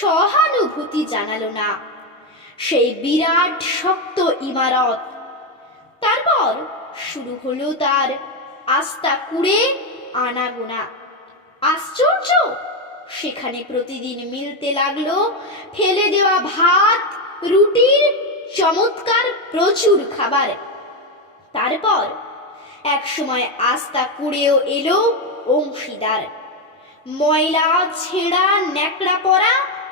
সহানুভূতি জানালো না। সেই বিরাট শক্ত ইমারত। তারপর শুরু হলো তার আস্তা কুড়ে আনাগোনা। আশ্চর্য! সেখানে প্রতিদিন মিলতে লাগল ফেলে দেওয়া ভাত, রুটির চমৎকার প্রচুর খাবার। তারপর এক সময় আস্তা কুড়েও এলো অংশীদার। ময়লা, ছেঁড়া, ন্যাকড়া পরা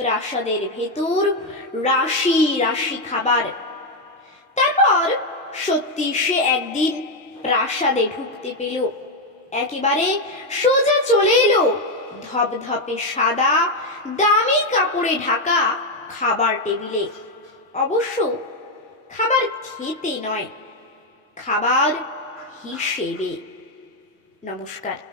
প্রাসাদের ভেতর রাশি রাশি খাবার। তারপর সত্যি সে একদিন প্রাসাদে ঢুকতে পেল। একেবারে সোজা চলে এলো। ধপধপে সাদা, দামি কাপড়ে ঢাকা খাবার টেবিলে। অবশ্য খাবার খেতে নয়, খাবার হিসেবে। নমস্কার।